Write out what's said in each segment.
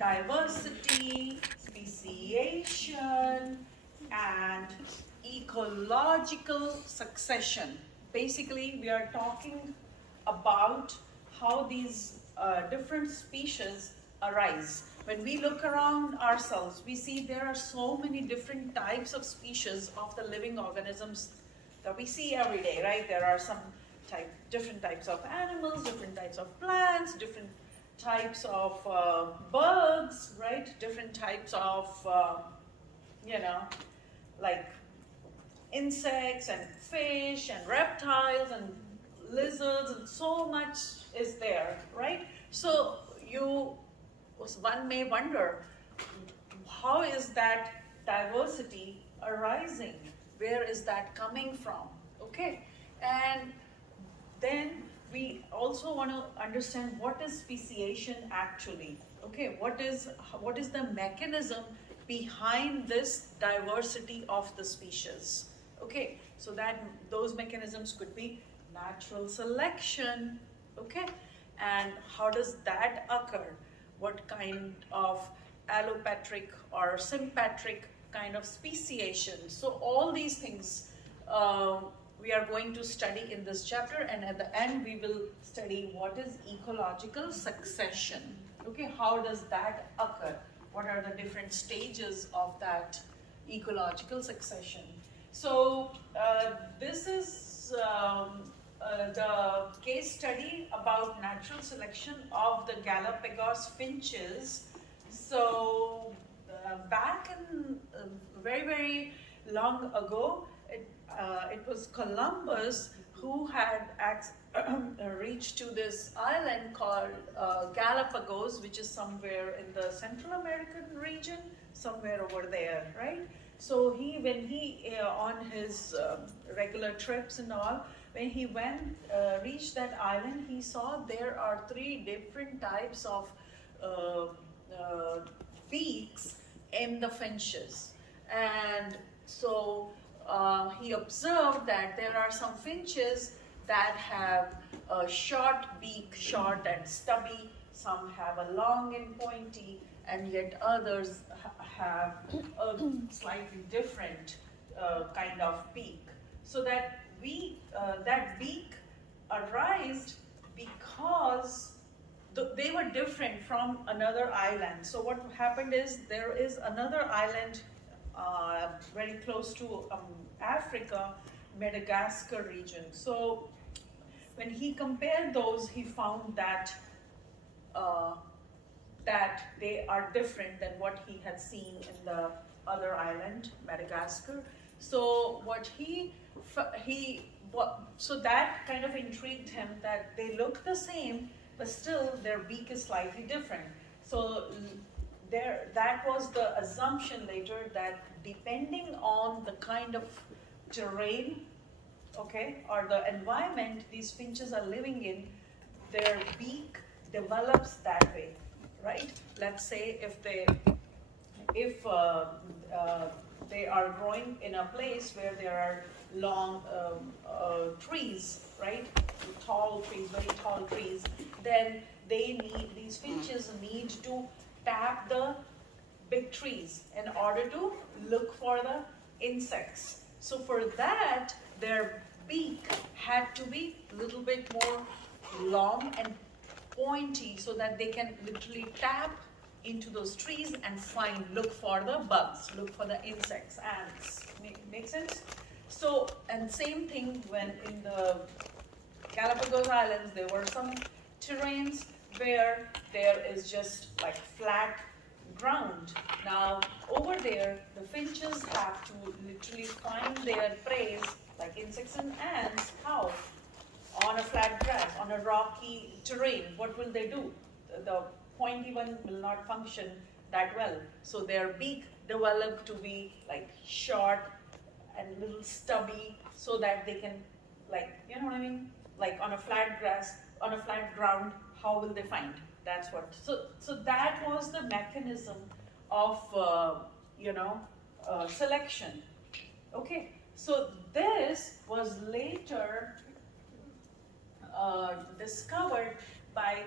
diversity, speciation, and ecological succession. Basically, we are talking about how these different species arise. When we look around ourselves, we see there are so many different types of species of the living organisms that we see every day, right? There are some different types of animals, different types of plants, different types of bugs, right? Different types of, like insects and fish and reptiles and lizards, and so much is there, right? So one may wonder, how is that diversity arising? Where is that coming from? Okay, and then we also want to understand what is speciation actually. Okay, what is the mechanism behind this diversity of the species? Okay, so that those mechanisms could be natural selection. Okay, and how does that occur? What kind of allopatric or sympatric kind of speciation? So all these things we are going to study in this chapter, and at the end we will study what is ecological succession. Okay, how does that occur? What are the different stages of that ecological succession? So this is the case study about natural selection of the Galapagos finches. So back in very, very long ago, it was Columbus who had reached to this island called Galapagos, which is somewhere in the Central American region, somewhere over there, right? So when he on his regular trips and all, when he reached that island, he saw there are 3 different types of beaks in the finches. And so he observed that there are some finches that have a short beak, short and stubby, some have a long and pointy, and yet others have a slightly different kind of beak. So that beak arose because they were different from another island. So what happened is, there is another island very close to Africa, Madagascar region. So when he compared those, he found that that they are different than what he had seen in the other island, Madagascar. So so that kind of intrigued him, that they look the same, but still their beak is slightly different. So that was the assumption later, that depending on the kind of terrain, okay, or the environment these finches are living in, their beak develops that way, right? Let's say if they are growing in a place where there are long trees, right? Tall trees, very tall trees, then these finches need to tap the big trees in order to look for the insects. So for that, their beak had to be a little bit more long and pointy, so that they can literally tap into those trees and look for the bugs, look for the insects, ants. Make sense? So, and same thing when in the Galapagos Islands, there were some terrains where there is just like flat ground. Now over there, the finches have to literally find their prey, like insects and ants, how? On a flat grass, on a rocky terrain. What will they do? The pointy one will not function that well. So their beak developed to be like short and little stubby, so that they can, like, you know what I mean? Like on a flat grass, on a flat ground, how will they find? That's what. So that was the mechanism of selection. Okay. So this was later discovered by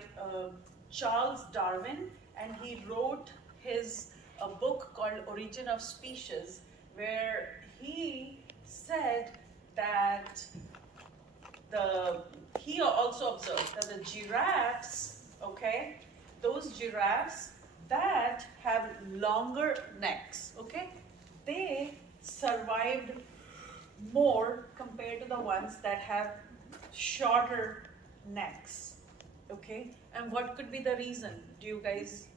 Charles Darwin and he wrote a book called Origin of Species, where he said that he also observed that the giraffes, okay, those giraffes that have longer necks, okay, they survived more compared to the ones that have shorter necks, okay. And what could be the reason? Do you guys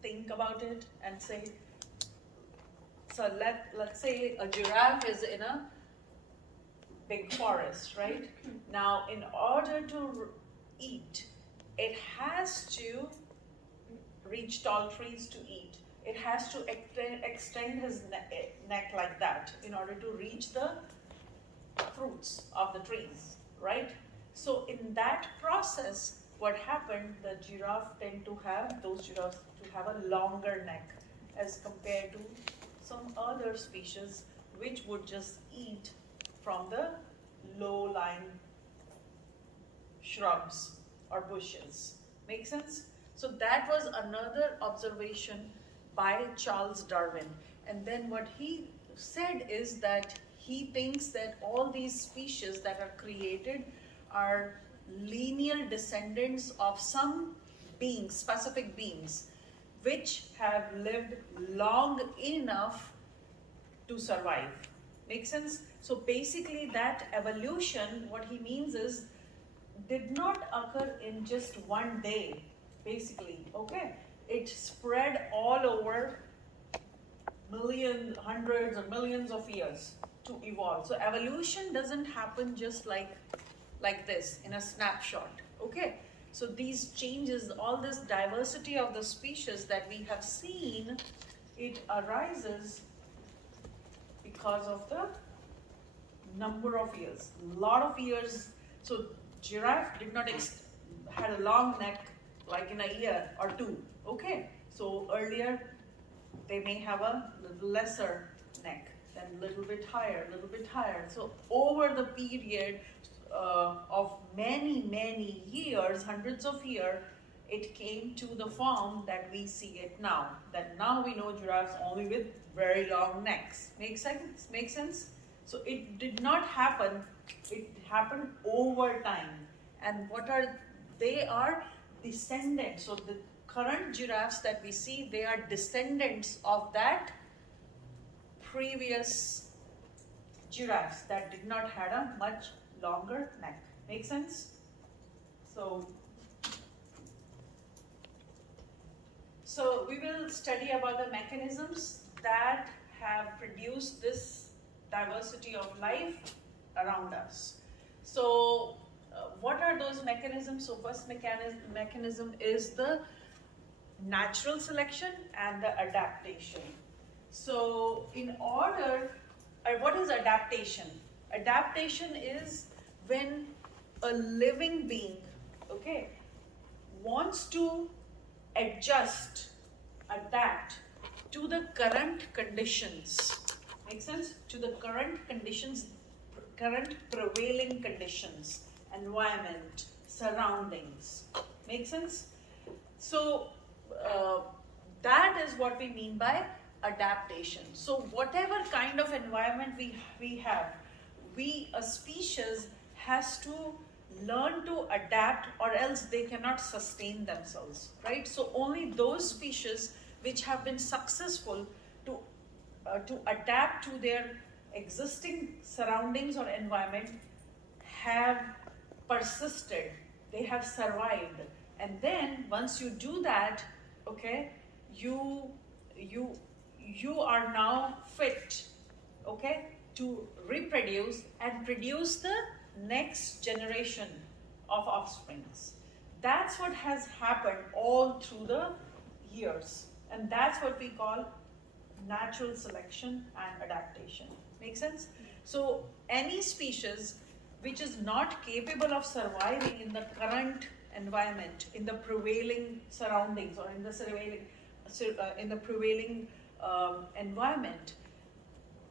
think about it and say? So let's say a giraffe is in a big forest, right? Now, in order to eat, it has to reach tall trees to eat. It has to extend his neck like that in order to reach the fruits of the trees, right? So in that process, what happened, those giraffes tend to have a longer neck as compared to some other species which would just eat from the low-lying shrubs or bushes. Make sense? So that was another observation by Charles Darwin. And then what he said is that he thinks that all these species that are created are lineal descendants of some beings, specific beings, which have lived long enough to survive. Make sense? So basically that evolution, what he means is, did not occur in just one day, basically, okay? It spread all over millions, hundreds or millions of years to evolve. So evolution doesn't happen just like this in a snapshot, okay? So these changes, all this diversity of the species that we have seen, it arises because of the number of years, lot of years. So giraffe did not had a long neck like in a year or two, okay? So earlier they may have a little lesser neck, then a little bit higher, So over the period of many years, hundreds of years, it came to the form that we see it now. That now we know giraffes only with very long necks. Make sense? Make sense? So it did not happen. It happened over time. And they are descendants. So the current giraffes that we see, they are descendants of that previous giraffes that did not have a much longer neck. Make sense? So we will study about the mechanisms that have produced this diversity of life around us. So what are those mechanisms? So first mechanism is the natural selection and the adaptation. So what is adaptation? Adaptation is when a living being, okay, wants to adapt to the current conditions. Make sense? To the current conditions, current prevailing conditions, environment, surroundings. Make sense? So that is what we mean by adaptation. So whatever kind of environment we have, a species has to learn to adapt, or else they cannot sustain themselves, right? So only those species which have been successful to adapt to their existing surroundings or environment have persisted, they have survived. And then once you do that, okay, you are now fit, okay, to reproduce and produce the next generation of offsprings. That's what has happened all through the years, and that's what we call natural selection and adaptation. Make sense? So any species which is not capable of surviving in the current environment, in the prevailing surroundings, or in the prevailing environment,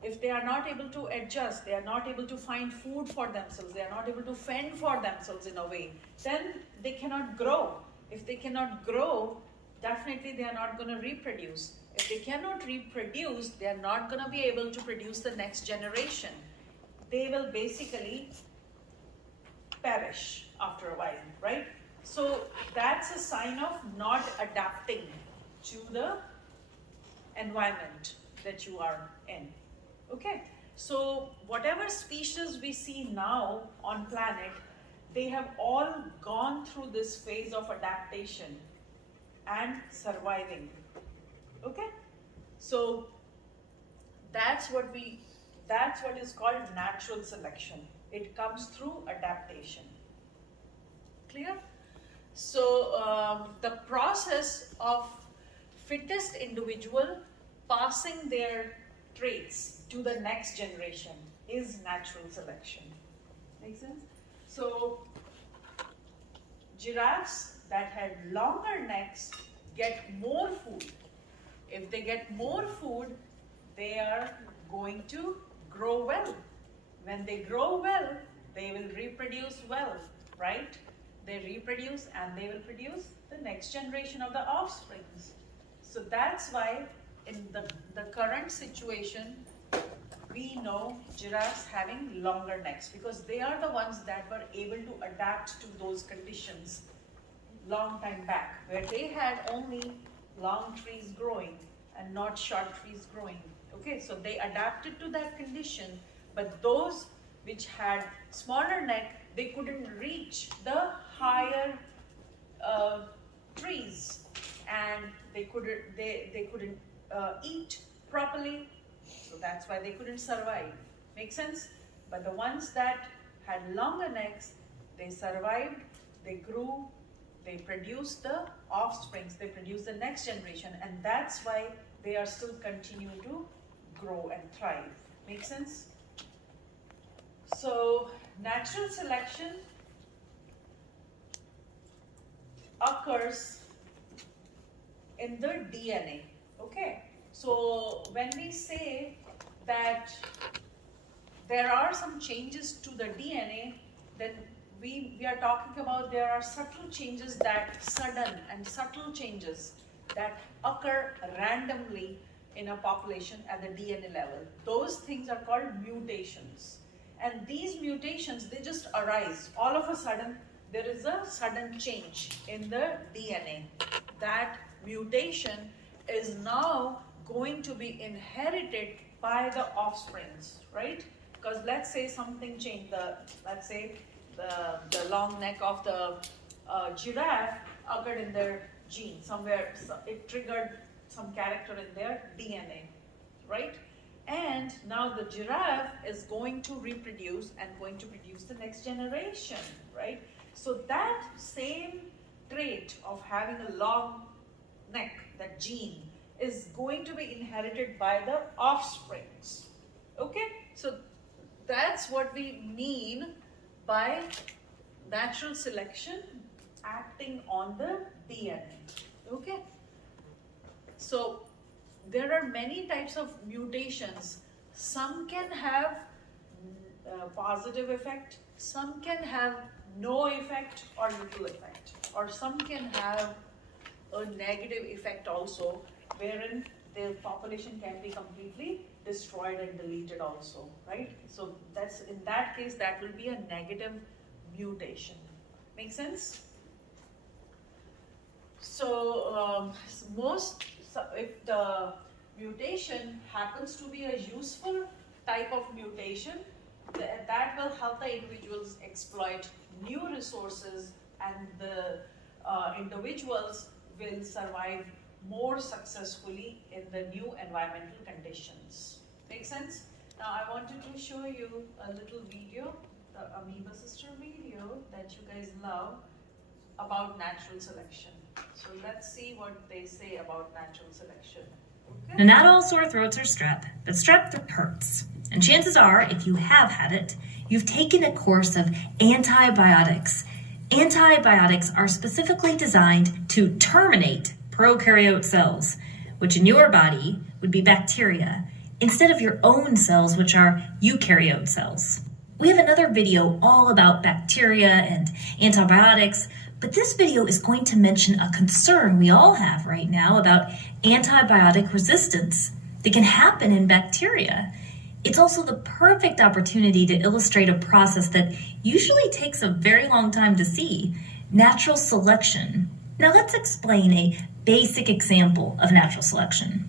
if they are not able to adjust, they are not able to find food for themselves, they are not able to fend for themselves in a way, then they cannot grow. If they cannot grow, definitely they are not going to reproduce. If they cannot reproduce, they are not going to be able to produce the next generation. They will basically perish after a while, right? So that's a sign of not adapting to the environment that you are in. Okay, so whatever species we see now on planet, they have all gone through this phase of adaptation and surviving. Okay, so that's what is called natural selection. It comes through adaptation. Clear? So the process of fittest individual passing their traits to the next generation is natural selection. Make sense? So giraffes that had longer necks get more food. If they get more food, they are going to grow well. When they grow well, they will reproduce well, right? They reproduce and they will produce the next generation of the offsprings. So that's why in the current situation, we know giraffes having longer necks because they are the ones that were able to adapt to those conditions long time back, where they had only long trees growing and not short trees growing. Okay, so they adapted to that condition, but those which had smaller neck, they couldn't reach the higher trees, and they couldn't eat properly, so that's why they couldn't survive. Make sense? But the ones that had longer necks, they survived, they grew, they produced the offsprings, they produced the next generation, and that's why they are still continuing to grow and thrive. Make sense? So natural selection occurs in the DNA. Okay, so when we say that there are some changes to the DNA, then we are talking about there are subtle changes subtle changes that occur randomly in a population at the DNA level. Those things are called mutations. And these mutations, they just arise. All of a sudden, there is a sudden change in the DNA. That mutation is now going to be inherited by the offsprings, right? Because let's say something changed. Let's say the long neck of the giraffe occurred in their gene somewhere. So it triggered some character in their DNA, right? And now the giraffe is going to reproduce and going to produce the next generation, right? So that same trait of having a long neck, that gene, is going to be inherited by the offsprings. Okay, so that's what we mean by natural selection acting on the DNA. Okay, so there are many types of mutations. Some can have positive effect, some can have no effect or little effect, or some can have a negative effect also, wherein the population can be completely destroyed and deleted also, right? So that's, in that case, that will be a negative mutation. Make sense? So if the mutation happens to be a useful type of mutation, that will help the individuals exploit new resources, and the individuals will survive more successfully in the new environmental conditions. Make sense? Now I wanted to show you a little video, the Amoeba Sister video that you guys love, about natural selection. So let's see what they say about natural selection. Okay? Now, not all sore throats are strep, but strep throat hurts. And chances are, if you have had it, you've taken a course of antibiotics. Antibiotics are specifically designed to terminate prokaryote cells, which in your body would be bacteria, instead of your own cells, which are eukaryote cells. We have another video all about bacteria and antibiotics, but this video is going to mention a concern we all have right now about antibiotic resistance that can happen in bacteria. It's also the perfect opportunity to illustrate a process that usually takes a very long time to see, natural selection. Now let's explain a basic example of natural selection.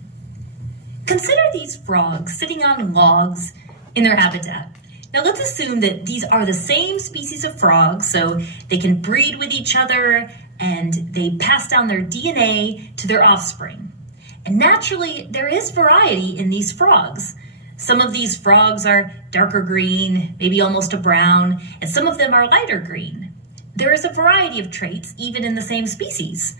Consider these frogs sitting on logs in their habitat. Now let's assume that these are the same species of frogs, so they can breed with each other and they pass down their DNA to their offspring. And naturally, there is variety in these frogs. Some of these frogs are darker green, maybe almost a brown, and some of them are lighter green. There is a variety of traits even in the same species,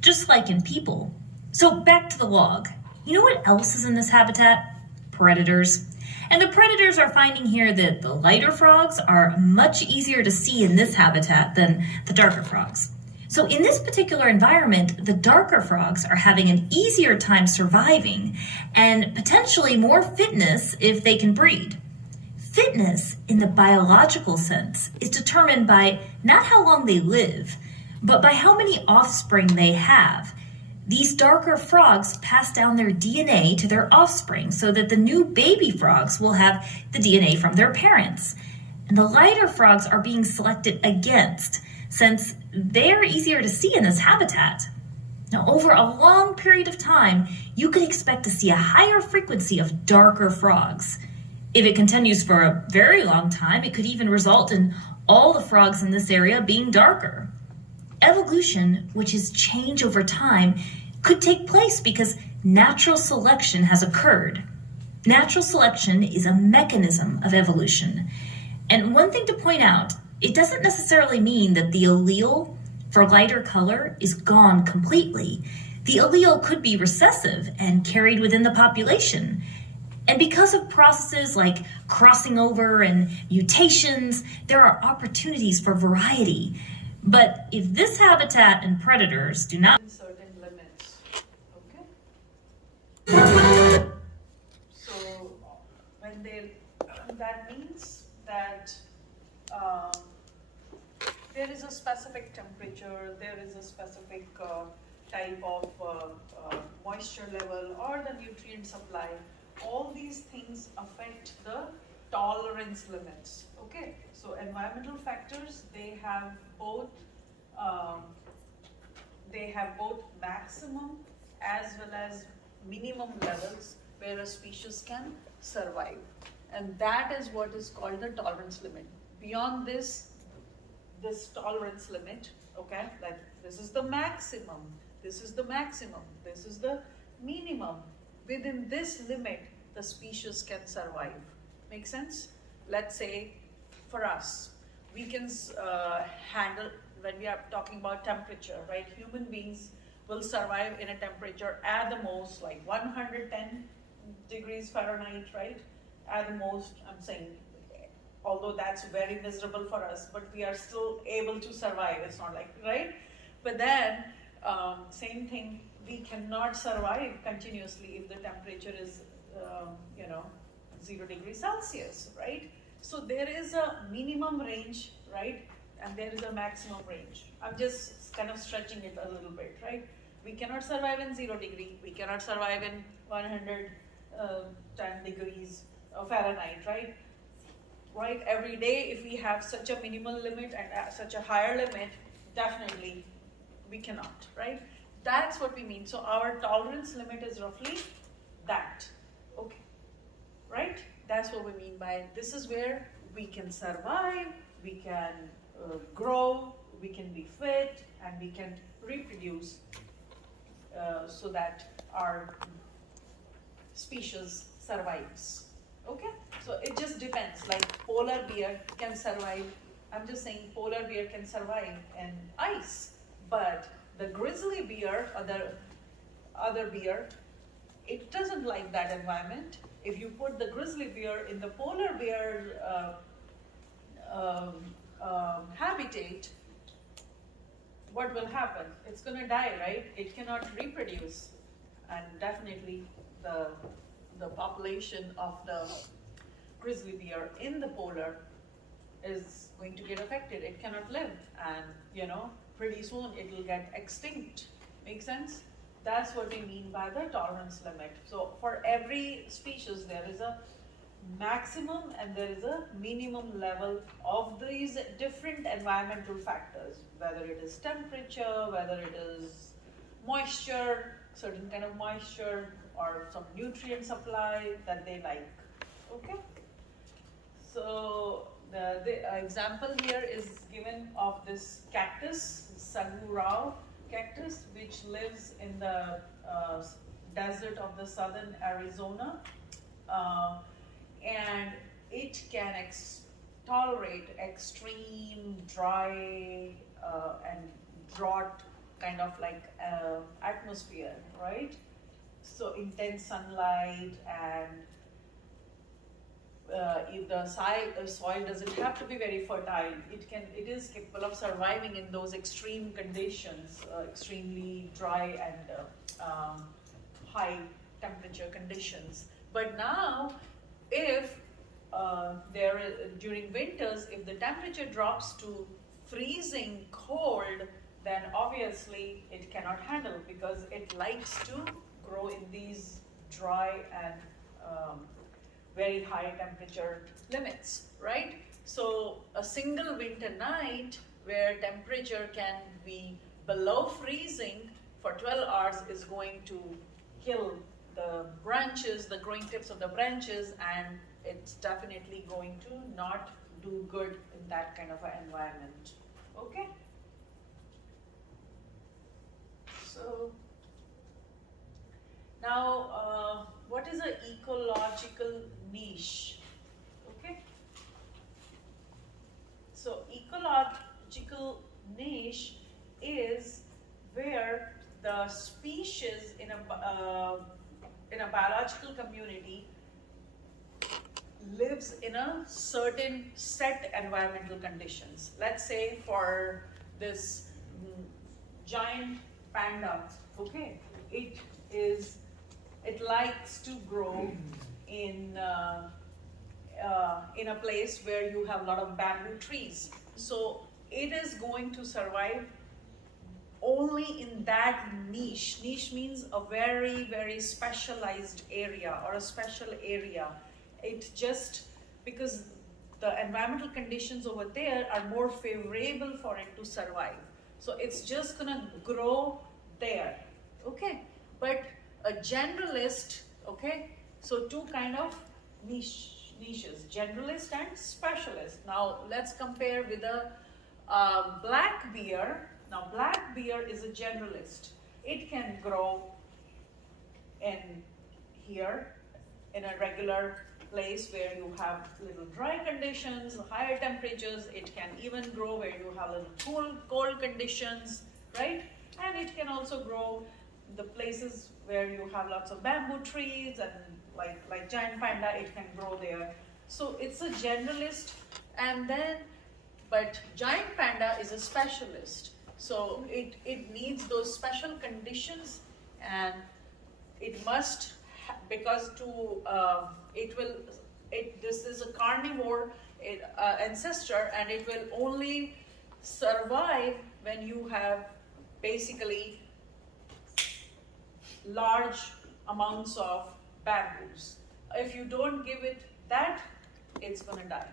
just like in people. So back to the log. You know what else is in this habitat? Predators. And the predators are finding here that the lighter frogs are much easier to see in this habitat than the darker frogs. So in this particular environment, the darker frogs are having an easier time surviving and potentially more fitness if they can breed. Fitness in the biological sense is determined by not how long they live, but by how many offspring they have. These darker frogs pass down their DNA to their offspring so that the new baby frogs will have the DNA from their parents. And the lighter frogs are being selected against since they're easier to see in this habitat. Now, over a long period of time, you could expect to see a higher frequency of darker frogs. If it continues for a very long time, it could even result in all the frogs in this area being darker. Evolution, which is change over time, could take place because natural selection has occurred. Natural selection is a mechanism of evolution. And one thing to point out, it doesn't necessarily mean that the allele for lighter color is gone completely. The allele could be recessive and carried within the population. And because of processes like crossing over and mutations, there are opportunities for variety. But if this habitat and predators do not certain limits, okay? So when that means that there is a specific temperature, there is a specific type of moisture level or the nutrient supply. All these things affect the tolerance limits, okay? So environmental factors, they have both maximum as well as minimum levels where a species can survive. And that is what is called the tolerance limit. Beyond this tolerance limit, okay, like this is the maximum, this is the maximum, this is the minimum. Within this limit, the species can survive. Make sense? Let's say for us, we can handle, when we are talking about temperature, right? Human beings will survive in a temperature at the most like 110 degrees Fahrenheit, right? At the most, I'm saying, although that's very miserable for us, but we are still able to survive. It's not like, right? But then, same thing, we cannot survive continuously if the temperature is, 0 degrees Celsius, right? So there is a minimum range, right? And there is a maximum range. I'm just kind of stretching it a little bit, right? We cannot survive in 0 degree. We cannot survive in 110 degrees Fahrenheit, right? Right? Every day, if we have such a minimal limit and such a higher limit, definitely we cannot, right? That's what we mean. So our tolerance limit is roughly that, okay, right? That's what we mean by this is where we can survive, we can grow, we can be fit, and we can reproduce so that our species survives. Okay, so it just depends. Like polar bear can survive. I'm just saying polar bear can survive in ice, but the grizzly bear or the other bear, it doesn't like that environment. If you put the grizzly bear in the polar bear habitat, what will happen? It's going to die, right? It cannot reproduce, and definitely the the population of the grizzly bear in the polar is going to get affected. It cannot live, and pretty soon it will get extinct. Make sense? That's what we mean by the tolerance limit. So for every species there is a maximum and there is a minimum level of these different environmental factors, whether it is temperature, whether it is moisture, certain kind of moisture, or some nutrient supply that they like. Okay? So the example here is given of this cactus, Sagurao cactus, which lives in the desert of the southern Arizona, and it can tolerate extreme dry and drought kind of like atmosphere, right? So intense sunlight, and if the soil doesn't have to be very fertile, it is capable of surviving in those extreme conditions, extremely dry and high temperature conditions. But now, if during winters, if the temperature drops to freezing cold, then obviously it cannot handle, because it likes to grow in these dry and very high temperature limits, right? So a single winter night where temperature can be below freezing for 12 hours is going to kill the branches, the growing tips of the branches, and it's definitely going to not do good in that kind of an environment. Okay? So now, what is an ecological niche? Okay. So ecological niche is where the species in a biological community lives in a certain set environmental conditions. Let's say for this giant panda, okay, it likes to grow in a place where you have a lot of bamboo trees. So it is going to survive only in that niche. Niche means a very, very specialized area or a special area. It just, because the environmental conditions over there are more favorable for it to survive. So it's just gonna grow there, okay? But a generalist, okay? So two kind of niches, generalist and specialist. Now let's compare with a black bear. Now black bear is a generalist. It can grow in here, in a regular place where you have little dry conditions, higher temperatures. It can even grow where you have little cold conditions, right? And it can also grow the places where you have lots of bamboo trees, and like giant panda, it can grow there. So it's a generalist, but giant panda is a specialist. So it needs those special conditions, and it must, because this is a carnivore ancestor, and it will only survive when you have basically large amounts of bamboos. If you don't give it that, it's gonna die.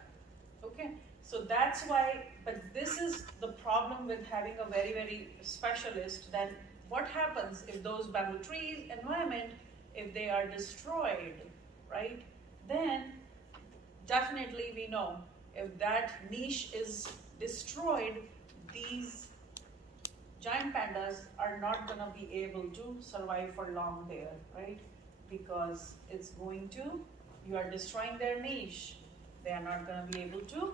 Okay, so that's why, but this is the problem with having a very, very specialist. Then what happens if those bamboo trees environment, if they are destroyed, right? Then definitely we know if that niche is destroyed, these giant pandas are not going to be able to survive for long there, right? Because it's going to, you are destroying their niche. They are not going to be able to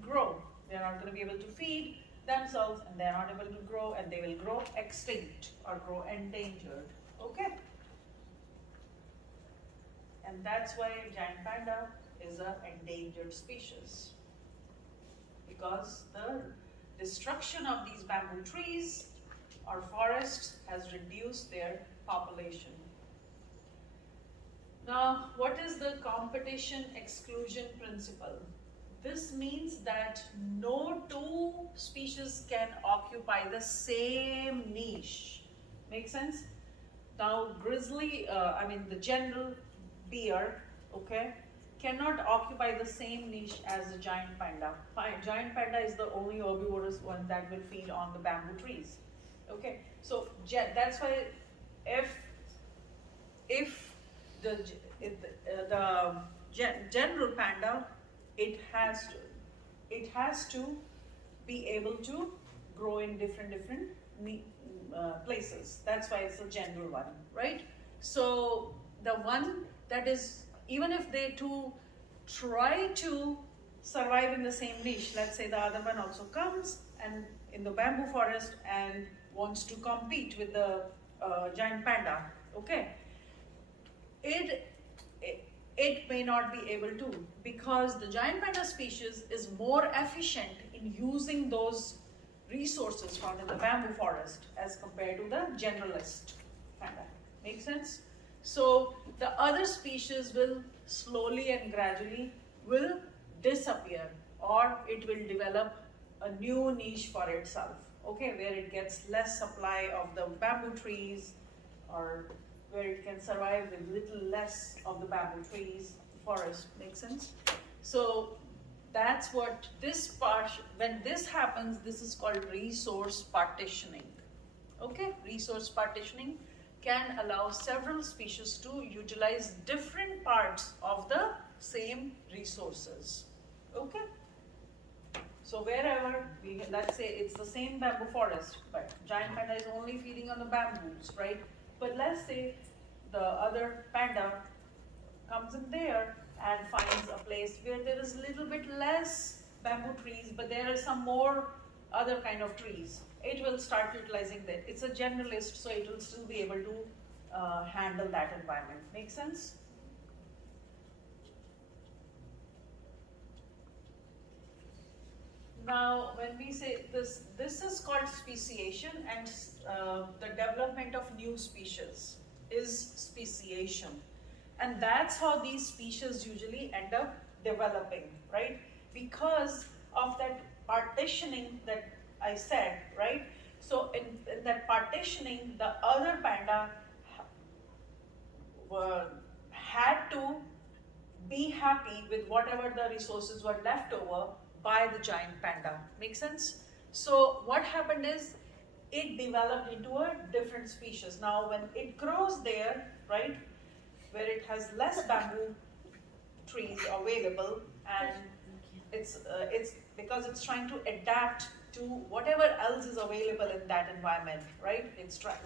grow. They are not going to be able to feed themselves, and they are not able to grow, and they will grow extinct or grow endangered. Okay? And that's why giant panda is an endangered species, because the destruction of these bamboo trees or forests has reduced their population. Now, what is the competition exclusion principle? This means that no two species can occupy the same niche. Make sense? Now, the general bear, okay, cannot occupy the same niche as the giant panda. Giant panda is the only herbivorous one that will feed on the bamboo trees. Okay, so that's why if if the general panda, it has to be able to grow in different places. That's why it's a general one, right? So the one that is, even if they two try to survive in the same niche, let's say the other one also comes and in the bamboo forest and wants to compete with the giant panda, okay, it, it may not be able to, because the giant panda species is more efficient in using those resources found in the bamboo forest as compared to the generalist panda. Make sense? So the other species will slowly and gradually will disappear, or it will develop a new niche for itself, okay, where it gets less supply of the bamboo trees, or where it can survive with little less of the bamboo trees, forest. Makes sense? So that's what this part, when this happens, this is called resource partitioning. Okay, resource partitioning can allow several species to utilize different parts of the same resources. Okay, so wherever let's say it's the same bamboo forest, but giant panda is only feeding on the bamboos, right? But let's say the other panda comes in there and finds a place where there is a little bit less bamboo trees, but there are some more other kind of trees. It will start utilizing that. It's a generalist, so it will still be able to handle that environment. Make sense? Now, when we say this is called speciation, and the development of new species is speciation. And that's how these species usually end up developing, right? Because of that partitioning that I said, right? So in that partitioning, the other panda had to be happy with whatever the resources were left over by the giant panda. Make sense? So what happened is it developed into a different species. Now when it grows there, right, where it has less bamboo trees available, and it's because it's trying to adapt to whatever else is available in that environment, right?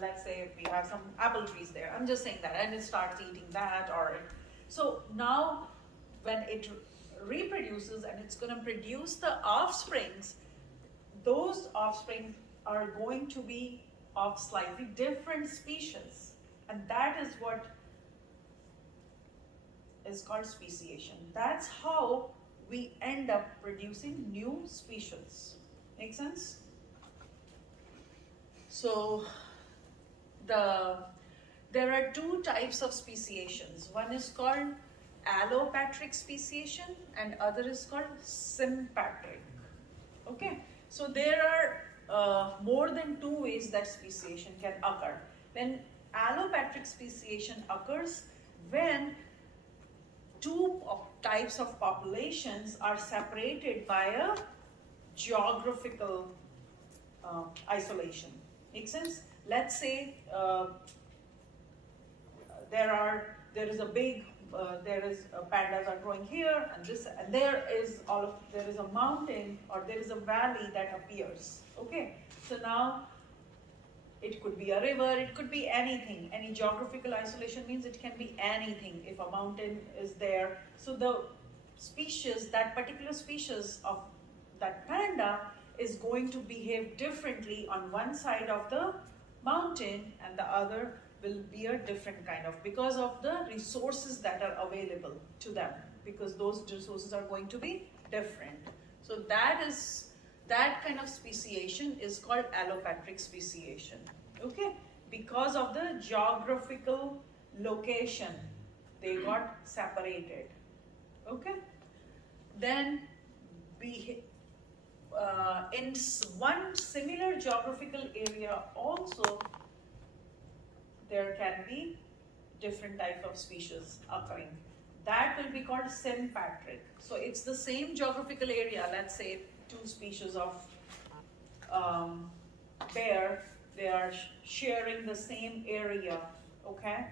Let's say we have some apple trees there. I'm just saying that, and it starts eating that, so now when it reproduces and it's going to produce the offsprings, those offspring are going to be of slightly different species, and that is what is called speciation. That's how we end up producing new species. Make sense? So there are two types of speciations. One is called allopatric speciation and other is called sympatric. Okay, so there are more than two ways that speciation can occur. When allopatric speciation occurs, when two types of populations are separated by a geographical isolation. Make sense? Let's say there is pandas are growing here, and there is a mountain or there is a valley that appears. Okay, so now it could be a river, it could be anything. Any geographical isolation means it can be anything. If a mountain is there, so the species, that particular species of that panda is going to behave differently on one side of the mountain, and the other will be a different kind of, because of the resources that are available to them, because those resources are going to be different. So that kind of speciation is called allopatric speciation. Okay, because of the geographical location, they got separated. Okay? Then in one similar geographical area also, there can be different type of species occurring. That will be called sympatric. So it's the same geographical area, let's say 2 species of bear, they are sharing the same area, okay?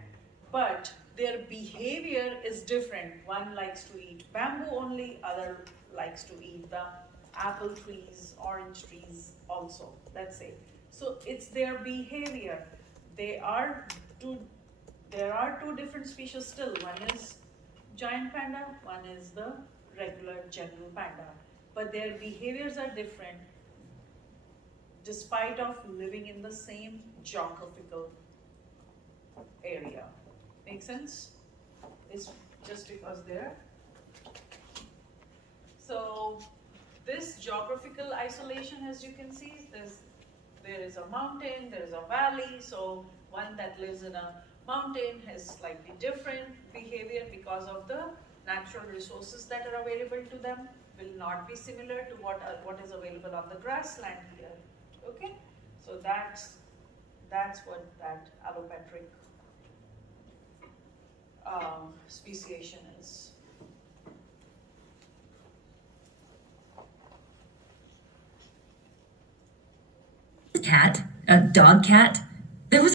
But their behavior is different. One likes to eat bamboo only, other likes to eat the apple trees, orange trees also, let's say. So it's their behavior. There are two different species still. One is giant panda, one is the regular general panda. But their behaviors are different despite of living in the same geographical area. Make sense? It's just because they're. So this geographical isolation, as you can see, there is a mountain, there is a valley. So one that lives in a mountain has slightly different behavior because of the natural resources that are available to them will not be similar to what is available on the grassland here. Okay, so that's what that allopatric speciation is. Cat, a dog cat,